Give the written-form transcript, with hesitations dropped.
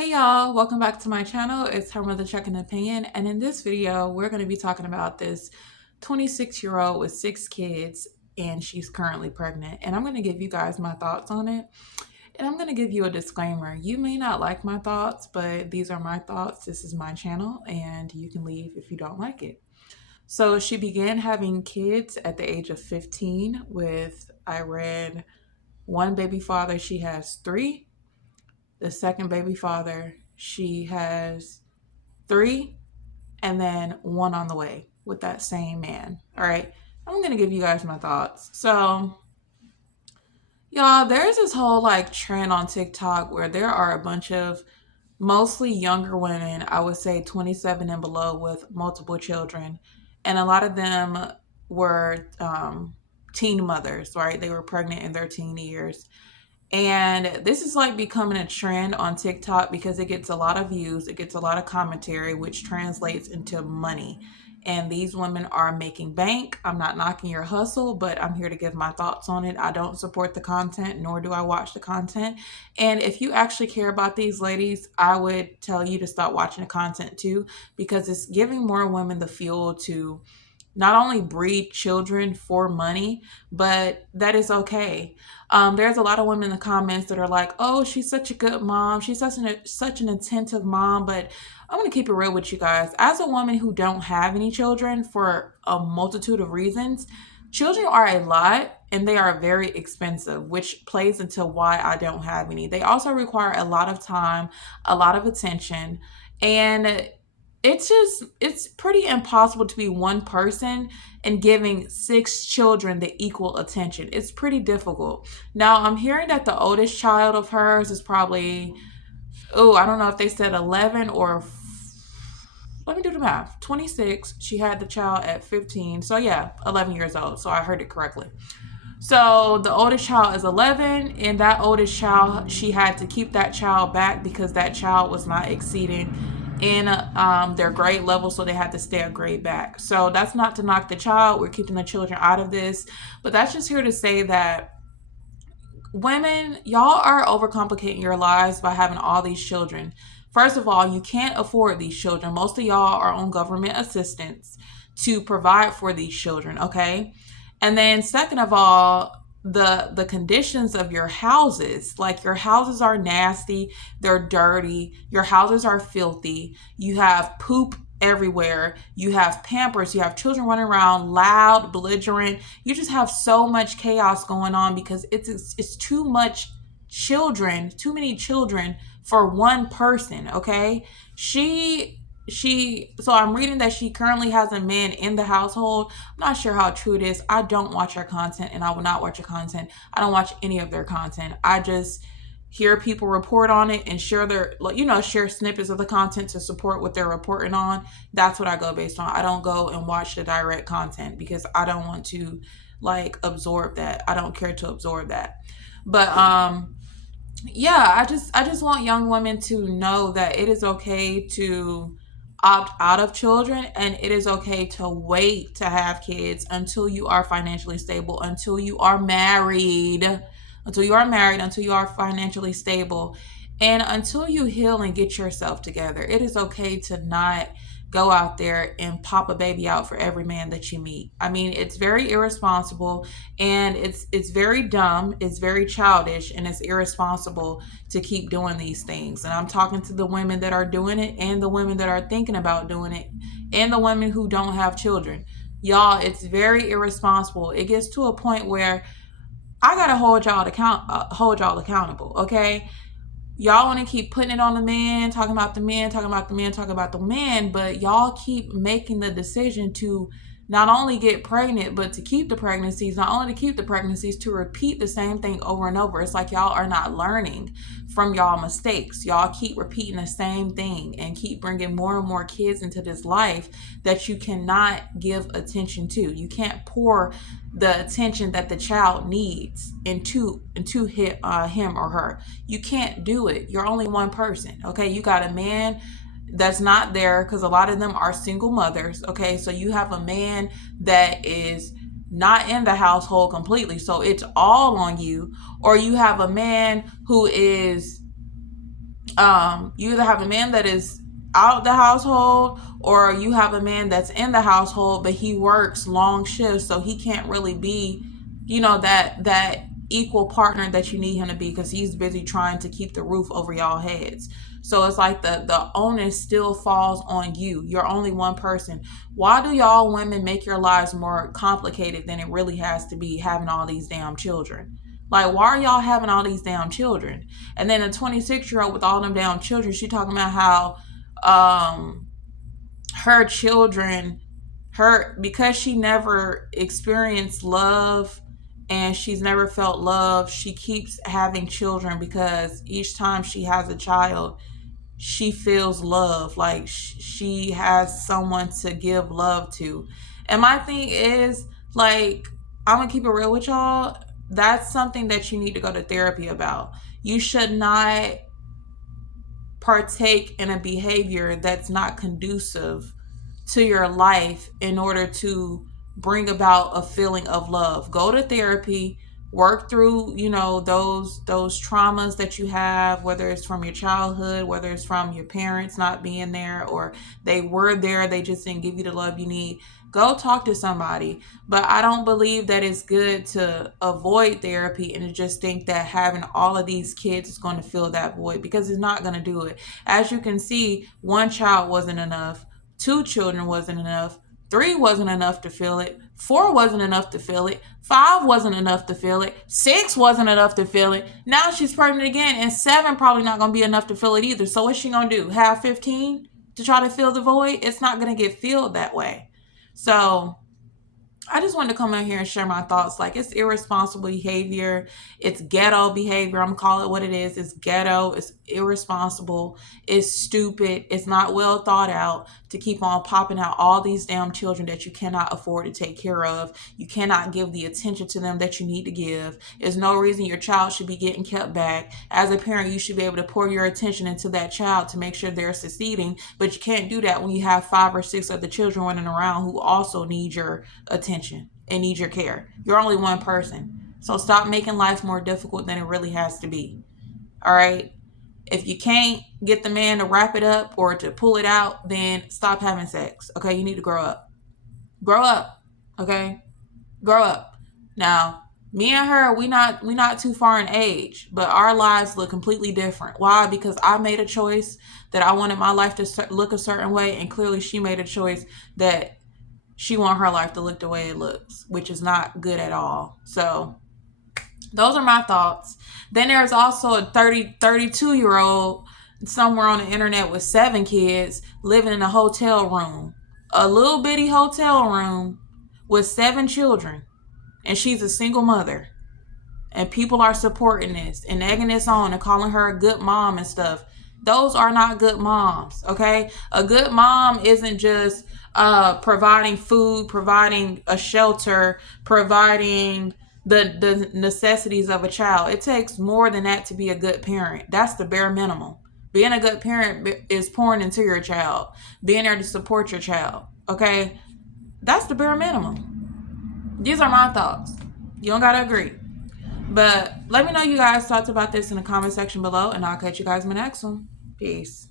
Hey y'all, welcome back to my channel. It's her mother checking opinion, and in this video we're going to be talking about this 26-year-old with 6 kids, and she's currently pregnant, and I'm going to give you guys my thoughts on it. And I'm going to give you a disclaimer. You may not like my thoughts, but these are my thoughts. This is my channel, and you can leave if you don't like it. So she began having kids at the age of 15 with, I read, one baby father. She has three. The second baby father, she has three, and then one on the way with that same man. All right. I'm going to give you guys my thoughts. So, y'all, there's this whole like trend on TikTok where there are a bunch of mostly younger women, I would say 27 and below, with multiple children. And a lot of them were teen mothers, right? They were pregnant in their teen years. And this is like becoming a trend on TikTok because it gets a lot of views, it gets a lot of commentary, which translates into money. And these women are making bank. I'm not knocking your hustle, but I'm here to give my thoughts on it. I don't support the content, nor do I watch the content. And if you actually care about these ladies, I would tell you to stop watching the content too, because it's giving more women the fuel to not only breed children for money, but that is okay. There's a lot of women in the comments that are like, "Oh, she's such a good mom. She's such an attentive mom." But I'm gonna keep it real with you guys. As a woman who don't have any children for a multitude of reasons, children are a lot and they are very expensive, which plays into why I don't have any. They also require a lot of time, a lot of attention, and it's pretty impossible to be one person and giving 6 children the equal attention. It's pretty difficult. Now, I'm hearing that the oldest child of hers is probably, oh, I don't know if they said 11 or let me do the math. 26. She had the child at 15. So yeah, 11 years old. So I heard it correctly. So the oldest child is 11, and that oldest child, she had to keep that child back because that child was not exceeding in their grade level, so they had to stay a grade back. So that's not to knock the child. We're keeping the children out of this, but that's just here to say that women, y'all are overcomplicating your lives by having all these children. First of all, you can't afford these children. Most of y'all are on government assistance to provide for these children, okay? And then second of all, the conditions of your houses, like your houses are nasty, they're dirty, your houses are filthy, you have poop everywhere, you have Pampers, you have children running around loud, belligerent. You just have so much chaos going on because it's too much children, too many children for one person, okay? So I'm reading that she currently has a man in the household. I'm not sure how true it is. I don't watch her content, and I will not watch her content. I don't watch any of their content. I just hear people report on it and share share snippets of the content to support what they're reporting on. That's what I go based on. I don't go and watch the direct content because I don't want to like absorb that. I don't care to absorb that. But yeah, I just want young women to know that it is okay to opt out of children, and it is okay to wait to have kids until you are financially stable, until you are financially stable, and until you heal and get yourself together. It is okay to not go out there and pop a baby out for every man that you meet. I mean, it's very irresponsible, and it's very dumb, it's very childish, and it's irresponsible to keep doing these things. And I'm talking to the women that are doing it, and the women that are thinking about doing it, and the women who don't have children. Y'all, it's very irresponsible. It gets to a point where I gotta hold y'all accountable, okay? Y'all want to keep putting it on the man, talking about the man, talking about the man, talking about the man, but y'all keep making the decision to not only get pregnant, but to keep the pregnancies, not only to keep the pregnancies, to repeat the same thing over and over. It's like y'all are not learning from y'all mistakes. Y'all keep repeating the same thing and keep bringing more and more kids into this life that you cannot give attention to. You can't pour the attention that the child needs into him or her. You can't do it. You're only one person, okay? You got a man that's not there because a lot of them are single mothers, okay? So you have a man that is not in the household completely, so it's all on you. Or you have a man who is You either have a man that is out the household, or you have a man that's in the household, but he works long shifts, so he can't really be, that equal partner that you need him to be, because he's busy trying to keep the roof over y'all heads. So it's like the onus still falls on you. You're only one person. Why do y'all women make your lives more complicated than it really has to be, having all these damn children? Like, why are y'all having all these damn children? And then a 26-year-old with all them damn children, she talking about how her children, because she never experienced love and she's never felt love, she keeps having children, because each time she has a child, she feels love, like she has someone to give love to. And my thing is, like, I'm gonna keep it real with y'all. That's something that you need to go to therapy about. You should not partake in a behavior that's not conducive to your life in order to bring about a feeling of love. Go to therapy, work through, those traumas that you have, whether it's from your childhood, whether it's from your parents not being there, or they were there, they just didn't give you the love you need. Go talk to somebody. But I don't believe that it's good to avoid therapy and to just think that having all of these kids is going to fill that void, because it's not going to do it. As you can see, one child wasn't enough. 2 children wasn't enough. 3 wasn't enough to fill it. 4 wasn't enough to fill it. 5 wasn't enough to fill it. 6 wasn't enough to fill it. Now she's pregnant again, and 7 probably not going to be enough to fill it either. So what's she going to do? Have 15 to try to fill the void? It's not going to get filled that way. So I just wanted to come in here and share my thoughts. Like, it's irresponsible behavior. It's ghetto behavior. I'm going to call it what it is. It's ghetto. It's irresponsible. It's stupid. It's not well thought out to keep on popping out all these damn children that you cannot afford to take care of. You cannot give the attention to them that you need to give. There's no reason your child should be getting kept back. As a parent, you should be able to pour your attention into that child to make sure they're succeeding. But you can't do that when you have 5 or 6 other children running around who also need your attention and need your care. You're only one person. So stop making life more difficult than it really has to be. All right? If you can't get the man to wrap it up or to pull it out, then stop having sex. Okay? You need to grow up. Grow up. Okay? Grow up. Now, me and her, we not too far in age, but our lives look completely different. Why? Because I made a choice that I wanted my life to look a certain way, and clearly she made a choice that she want her life to look the way it looks, which is not good at all. So those are my thoughts. Then there's also a 32-year-old somewhere on the internet with 7 kids living in a hotel room, a little bitty hotel room with 7 children. And she's a single mother. And people are supporting this and egging this on and calling her a good mom and stuff. Those are not good moms, okay? A good mom isn't just providing food, providing a shelter, providing the necessities of a child. It takes more than that to be a good parent. That's the bare minimum. Being a good parent is pouring into your child, being there to support your child, okay? That's the bare minimum. These are my thoughts. You don't gotta agree. But let me know you guys' thoughts about this in the comment section below, and I'll catch you guys in the next one. Peace.